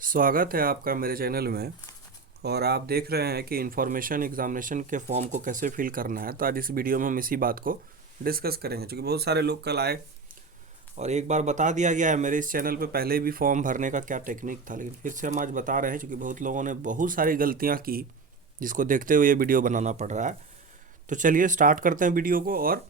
स्वागत है आपका मेरे चैनल में। और आप देख रहे हैं कि इंफॉर्मेशन एग्जामिनेशन के फॉर्म को कैसे फिल करना है। तो आज इस वीडियो में हम इसी बात को डिस्कस करेंगे, क्योंकि बहुत सारे लोग कल आए और एक बार बता दिया गया है मेरे इस चैनल पे पहले भी फॉर्म भरने का क्या टेक्निक था, लेकिन फिर से हम आज बता रहे हैं क्योंकि बहुत लोगों ने बहुत सारी गलतियाँ की, जिसको देखते हुए ये वीडियो बनाना पड़ रहा है। तो चलिए स्टार्ट करते हैं वीडियो को। और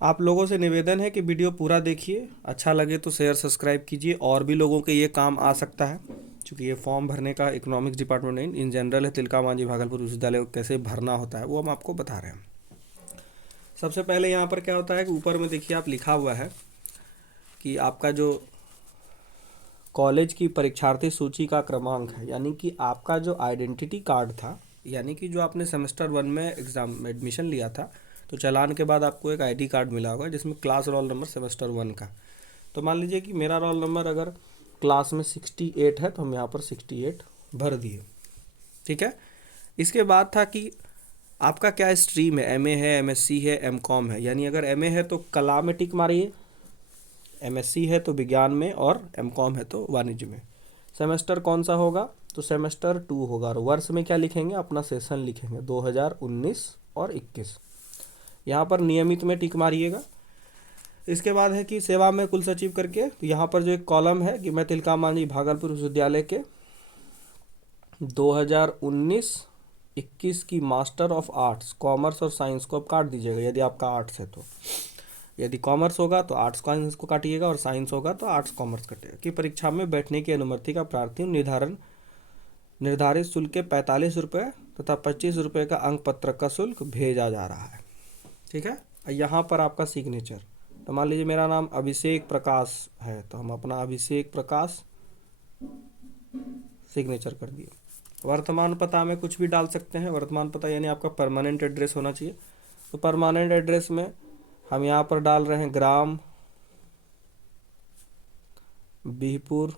आप लोगों से निवेदन है कि वीडियो पूरा देखिए, अच्छा लगे तो शेयर सब्सक्राइब कीजिए। और भी लोगों के ये काम आ सकता है, क्योंकि ये फॉर्म भरने का इकोनॉमिक्स डिपार्टमेंट नहीं, इन जनरल है। तिलका मांझी भागलपुर विश्वविद्यालय को कैसे भरना होता है वो हम आपको बता रहे हैं। सबसे पहले यहाँ पर क्या होता है कि ऊपर में देखिए आप लिखा हुआ है कि आपका जो कॉलेज की परीक्षार्थी सूची का क्रमांक है, यानी कि आपका जो आइडेंटिटी कार्ड था, यानी कि जो आपने सेमेस्टर 1 में एग्ज़ाम में एडमिशन लिया था, तो चालान के बाद आपको एक आईडी कार्ड मिला होगा जिसमें क्लास रोल नंबर सेमेस्टर 1 का। तो मान लीजिए कि मेरा रोल नंबर अगर क्लास में 68 है तो हम यहाँ पर 68 भर दिए। ठीक है। इसके बाद था कि आपका क्या स्ट्रीम है, एमए है, एमएससी है, एमकॉम है। यानी अगर एमए है तो कला में टिक मारिए, एमएससी है तो विज्ञान में, और एमकॉम है तो वाणिज्य में। सेमेस्टर कौन सा होगा, तो सेमेस्टर 2 होगा। और वर्ष में क्या लिखेंगे, अपना सेशन लिखेंगे 2019 और 21। यहाँ पर नियमित में टिक मारिएगा। इसके बाद है कि सेवा में कुल सचिव करके, तो यहाँ पर जो एक कॉलम है कि मैं तिलका मांझी भागलपुर विश्वविद्यालय के 2019-21 की मास्टर ऑफ आर्ट्स, कॉमर्स और साइंस को आप काट दीजिएगा यदि आपका आर्ट्स है तो। यदि कॉमर्स होगा तो आर्ट्स साइंस को काटिएगा, और साइंस होगा तो आर्ट्स कॉमर्स कटिएगा। कि परीक्षा में बैठने की अनुमति का प्रार्थी निर्धारित शुल्क के 45 रुपये तथा 25 रुपये का अंक पत्रक का शुल्क भेजा जा रहा है। ठीक है। यहाँ पर आपका सिग्नेचर, तो मान लीजिए मेरा नाम अभिषेक प्रकाश है, तो हम अपना अभिषेक प्रकाश सिग्नेचर कर दिए। वर्तमान पता में कुछ भी डाल सकते हैं। वर्तमान पता यानी आपका परमानेंट एड्रेस होना चाहिए। तो परमानेंट एड्रेस में हम यहाँ पर डाल रहे हैं ग्राम बिहपुर।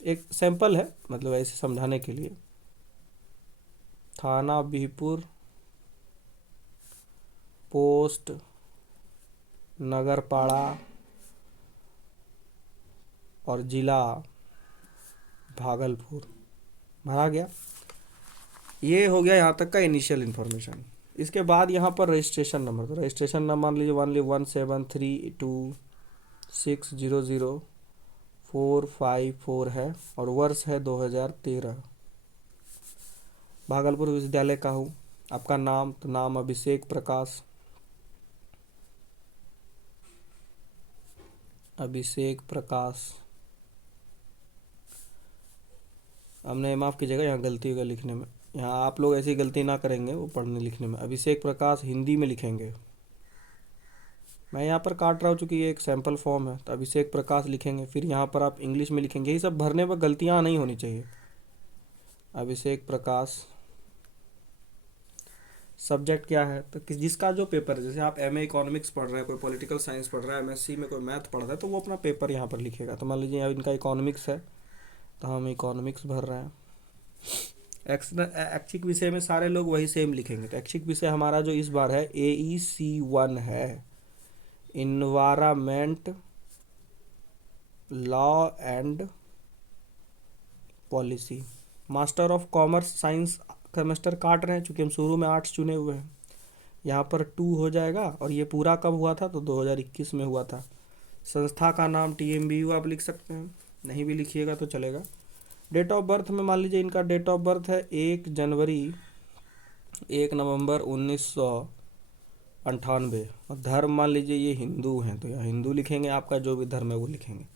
एक सैंपल है, मतलब ऐसे समझाने के लिए। थाना बिहपुर, पोस्ट नगरपाड़ा, और जिला भागलपुर। भरा गया। ये हो गया यहाँ तक का इनिशियल इन्फॉर्मेशन। इसके बाद यहाँ पर रजिस्ट्रेशन नंबर, तो रजिस्ट्रेशन नंबर मान लीजिए 11732600454 है, और वर्ष है 2013। भागलपुर विश्वविद्यालय का हूँ। आपका नाम, तो नाम अभिषेक प्रकाश, अभिषेक प्रकाश। हमने माफ़ कीजिएगा, यहाँ गलती होगा लिखने में। यहाँ आप लोग ऐसी गलती ना करेंगे वो पढ़ने लिखने में। अभिषेक प्रकाश हिंदी में लिखेंगे। मैं यहाँ पर काट रहा हूँ चूँकि ये एक सैम्पल फॉर्म है, तो अभिषेक प्रकाश लिखेंगे। फिर यहाँ पर आप इंग्लिश में लिखेंगे। यही सब भरने पर गलतियाँ नहीं होनी चाहिए। अभिषेक प्रकाश। सब्जेक्ट क्या है, तो जिसका जो पेपर है, जैसे आप एमए इकोनॉमिक्स पढ़ रहे हैं, कोई पॉलिटिकल साइंस पढ़ रहा है, एमएससी में कोई मैथ पढ़ रहा है, तो वो अपना पेपर यहाँ पर लिखेगा। तो मान लीजिए इनका इकोनॉमिक्स है तो हम इकोनॉमिक्स भर रहे हैं। ऐच्छिक विषय में सारे लोग वही सेम लिखेंगे। तो ऐच्छिक विषय हमारा जो इस बार है AEC1 है, environment law and policy. Master of commerce science semester काट रहे हैं चूँकि हम शुरू में आर्ट्स चुने हुए हैं। यहाँ पर 2 हो जाएगा। और ये पूरा कब हुआ था, तो 2021 में हुआ था। संस्था का नाम TMBU आप लिख सकते हैं, नहीं भी लिखिएगा तो चलेगा। डेट ऑफ बर्थ में मान लीजिए इनका डेट ऑफ बर्थ है 1 नवंबर 1998। और धर्म मान लीजिए ये हिंदू हैं, तो यहाँ हिंदू लिखेंगे। आपका जो भी धर्म है वो लिखेंगे।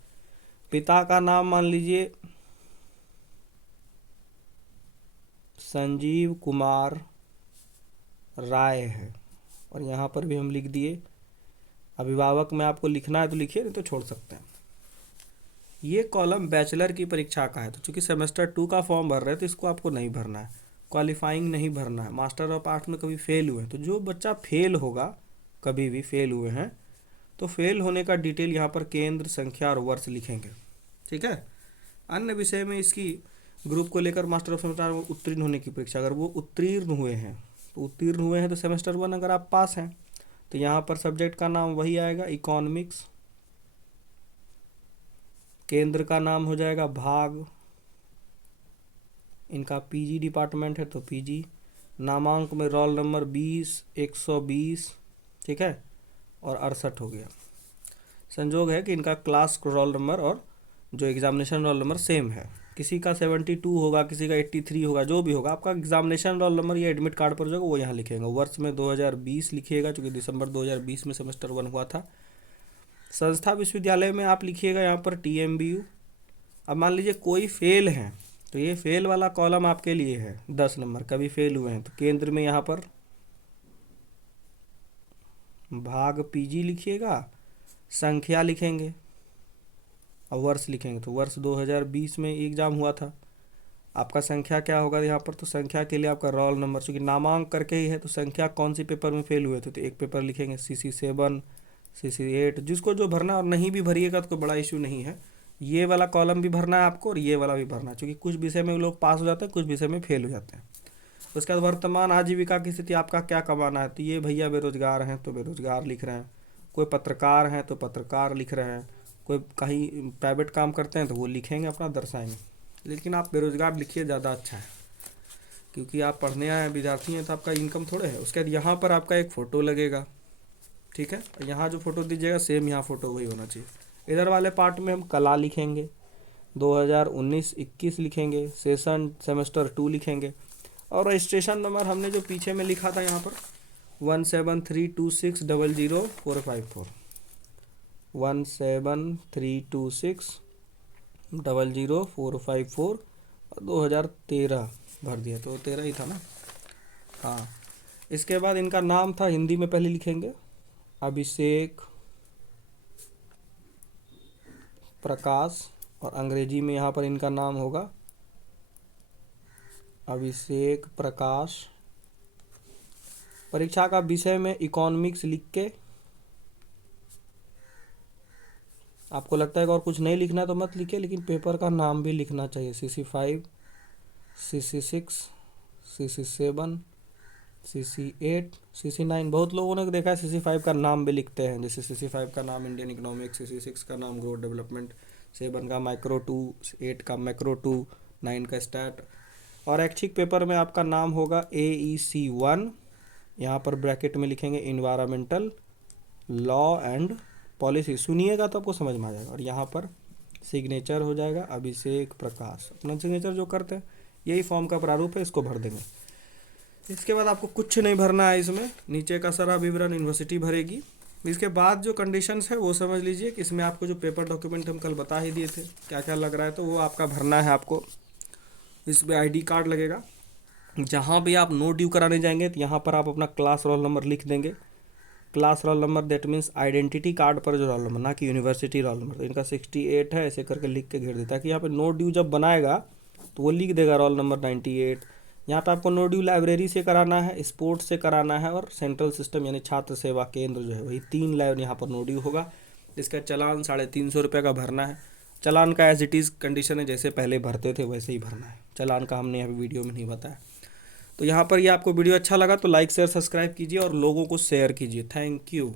पिता का नाम मान लीजिए संजीव कुमार राय है, और यहाँ पर भी हम लिख दिए। अभिभावक में आपको लिखना है तो लिखिए, नहीं तो छोड़ सकते हैं। ये कॉलम बैचलर की परीक्षा का है, तो चूंकि सेमेस्टर 2 का फॉर्म भर रहे हैं तो इसको आपको नहीं भरना है। क्वालिफाइंग नहीं भरना है। मास्टर ऑफ आर्ट्स में कभी फेल हुए हैं, तो जो बच्चा फेल होगा, कभी भी फेल हुए हैं, तो फेल होने का डिटेल यहाँ पर केंद्र, संख्या और वर्ष लिखेंगे। ठीक है। अन्य विषय में इसकी ग्रुप को लेकर मास्टर ऑफ सेमेस्टर उत्तीर्ण होने की परीक्षा, अगर वो उत्तीर्ण हुए हैं तो सेमेस्टर 1 अगर आप पास हैं तो यहाँ पर सब्जेक्ट का नाम वही आएगा, इकोनॉमिक्स। केंद्र का नाम हो जाएगा भाग, इनका पीजी डिपार्टमेंट है तो पीजी। नामांक में रोल नंबर 20, 120, ठीक है, और 68 हो गया। संजोग है कि इनका क्लास रोल नंबर और जो एग्जामिनेशन रोल नंबर सेम है। किसी का 72 होगा, किसी का 83 होगा, जो भी होगा आपका एग्जामिनेशन रोल नंबर या एडमिट कार्ड पर जो होगा वो यहाँ लिखेगा। वर्ष में 2020 लिखिएगा, चूँकि दिसंबर 2020 में सेमेस्टर 1 हुआ था। संस्था विश्वविद्यालय में आप लिखिएगा यहाँ पर TMBU। अब मान लीजिए कोई फेल है तो ये फेल वाला कॉलम आपके लिए है, 10 नंबर कभी फेल हुए हैं तो केंद्र में यहाँ पर भाग PG लिखिएगा, संख्या लिखेंगे और वर्ष लिखेंगे। तो वर्ष 2020 में एग्ज़ाम हुआ था, आपका संख्या क्या होगा यहाँ पर, तो संख्या के लिए आपका रोल नंबर, चूँकि नामांक करके ही है तो संख्या कौन सी पेपर में फेल हुए थे, तो एक पेपर लिखेंगे CC7, CC8, जिसको जो भरना, और नहीं भी भरिएगा तो कोई बड़ा इशू नहीं है। ये वाला कॉलम भी भरना है आपको और ये वाला भी भरना है, क्योंकि कुछ विषय में लोग पास हो जाते हैं, कुछ विषय में फेल हो जाते हैं। उसके बाद वर्तमान आजीविका की स्थिति, आपका क्या कमाना है, तो ये भैया बेरोजगार हैं तो बेरोजगार लिख रहे हैं, कोई पत्रकार हैं तो पत्रकार लिख रहे हैं, कोई कहीं प्राइवेट काम करते हैं तो वो लिखेंगे अपना दर्शाएंगे। लेकिन आप बेरोजगार लिखिए, ज़्यादा अच्छा है, क्योंकि आप पढ़ने आए विद्यार्थी हैं तो आपका इनकम थोड़े है। उसके बाद यहाँ पर आपका एक फ़ोटो लगेगा, ठीक है, यहाँ जो फ़ोटो दीजिएगा सेम यहाँ फ़ोटो वही होना चाहिए। इधर वाले पार्ट में हम कला लिखेंगे, 2019-21 लिखेंगे, सेशन सेमेस्टर 2 लिखेंगे, और रजिस्ट्रेशन नंबर हमने जो पीछे में लिखा था यहाँ पर 17326000454, 17326000454 और 2013 भर दिया तो 13 ही था ना, हाँ। इसके बाद इनका नाम था, हिंदी में पहले लिखेंगे अभिषेक प्रकाश, और अंग्रेजी में यहाँ पर इनका नाम होगा अभिषेक प्रकाश। परीक्षा का विषय में इकोनॉमिक्स लिख के, आपको लगता है कि और कुछ नहीं लिखना तो मत लिखिए, लेकिन पेपर का नाम भी लिखना चाहिए, CC5, CC6, CC7, CC8, CC9। बहुत लोगों ने देखा है CC5 का नाम भी लिखते हैं, जैसे CC5 का नाम इंडियन इकोनॉमिक्स, CC6 का नाम ग्रोथ डेवलपमेंट, 7 का माइक्रो 2, 8 का मैक्रो 2, 9 का स्टैट। और ऐच्छिक पेपर में आपका नाम होगा AEC1, यहाँ पर ब्रैकेट में लिखेंगे इन्वायरमेंटल लॉ एंड पॉलिसी, सुनिएगा तो आपको समझ में आ जाएगा। और यहाँ पर सिग्नेचर हो जाएगा अभिषेक प्रकाश, अपना सिग्नेचर जो करते हैं, यही फॉर्म का प्रारूप है, इसको भर देंगे। इसके बाद आपको कुछ नहीं भरना है इसमें, नीचे का सारा विवरण यूनिवर्सिटी भरेगी। इसके बाद जो कंडीशंस है वो समझ लीजिए कि इसमें आपको जो पेपर डॉक्यूमेंट हम कल बता ही दिए थे क्या क्या लग रहा है, तो वो आपका भरना है। आपको इसमें ID कार्ड लगेगा, जहाँ भी आप नो ड्यू कराने जाएंगे तो यहाँ पर आप अपना क्लास रोल नंबर लिख देंगे। Class roll number that means identity card पर जो रोल नंबर, ना कि यूनिवर्सिटी रोल नंबर। तो इनका 68 है, ऐसे करके लिख के घेर देता है कि यहाँ पे नो ड्यू जब बनाएगा तो वो लिख देगा रोल नंबर 98। यहाँ पे आपको नो ड्यू लाइब्रेरी से कराना है, स्पोर्ट्स से कराना है, और सेंट्रल सिस्टम यानी छात्र सेवा केंद्र जो है वही 3 लाइन यहाँ पर नो ड्यू होगा। इसका चालान 350 रुपये का भरना है। चालान का एज इट इज़ कंडीशन है, जैसे पहले भरते थे वैसे ही भरना है। चालान का हमने यहाँ पे वीडियो में नहीं बताया। तो यहाँ पर ये आपको वीडियो अच्छा लगा तो लाइक शेयर सब्सक्राइब कीजिए और लोगों को शेयर कीजिए। Thank you.